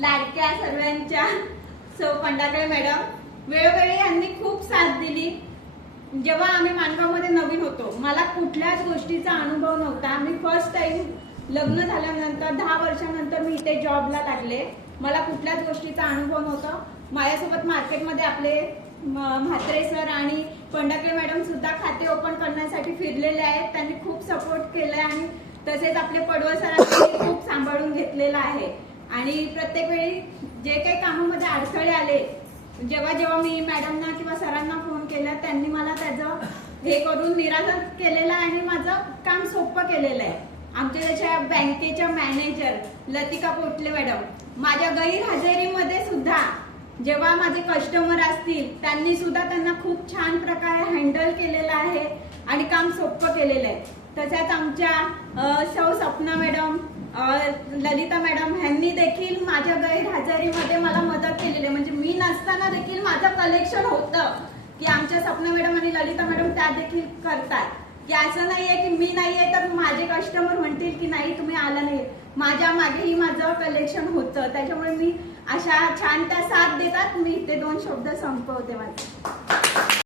लाडक्या सर्वांच्या सौ पंडाकळे मॅडम वेळोवेळी यांनी खूप साथ दिली। जेव्हा आम्ही माणगावमध्ये नवीन होतो मला कुठल्याच गोष्टीचा अनुभव नव्हता। मी फर्स्ट टाइम लग्न झाल्यानंतर 10 वर्षानंतर मी इथे जॉबला लागले। मला कुठल्याच गोष्टीचा अनुभव नव्हता। माझ्यासोबत मार्केटमध्ये आपले म्हात्रे सर आणि पंडाकळे मॅडम सुद्धा खाते ओपन करण्यासाठी फिरलेले आहेत। त्यांनी खूप सपोर्ट केलाय आणि तसेच आपले पडवळ सरांनी खूप सांभाळून घेतलेला आहे। आणि प्रत्येक वेळी जे काही कामामध्ये अडथळे आले जेव्हा जेव्हा मी मॅडमना किंवा सरांना फोन केला त्यांनी मला त्याचं हे करून निराकरण केलेलं आहे आणि माझं काम सोपं केलेलं आहे। आमच्या त्याच्या बँकेच्या मॅनेजर लतिका पोटले मॅडम माझ्या गैरहजेरीमध्ये सुद्धा जेव्हा माझे कस्टमर असतील त्यांनी सुद्धा त्यांना खूप छान प्रकारे हँडल केलेलं आहे आणि काम सोपं केलेलं आहे। तसंच आमच्या सौ सपना मॅडम ललिता मॅडम यांनी देखील माझ्या गैरहजेरीमध्ये मला मदत केलेली आहे। म्हणजे मी नसताना देखील माझं कलेक्शन होतं की आमच्या सपना मॅडम आणि ललिता मॅडम त्या देखील करतात की असं नाहीये की मी नाहीये तर माझे कस्टमर म्हणतील की नाही तुम्ही आला नाही। माझ्या मागेही माझं कलेक्शन होतं त्याच्यामुळे मी अशा छान त्या साथ देतात। मी ते 2 शब्द संपवते माझे।